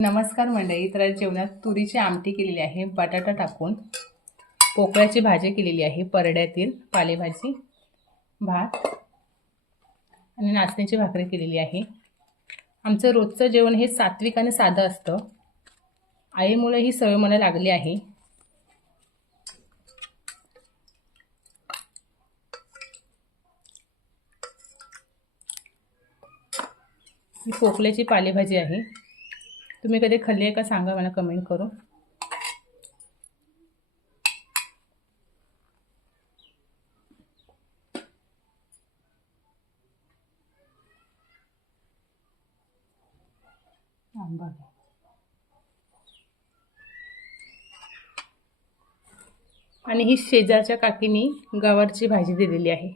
नमस्कार मंडळी. तर आज जेवणात तुरीची आमटी केलेली आहे, बटाटा टाकून. पोकळ्याची भाजी केलेली आहे, परड्यातील पालेभाजी, भात आणि नाचणीची भाकरी केलेली आहे. आमचं रोजचं जेवण हे सात्विक आणि साधं असतं. आईमुळे ही सवय मला लागली आहे. ही पोकळ्याची पालेभाजी आहे. तुम्ही कधी खाल्ली आहे का सांगा मला कमेंट करून. आणि ही शेजारच्या काकीनी गवारची भाजी दिलेली आहे.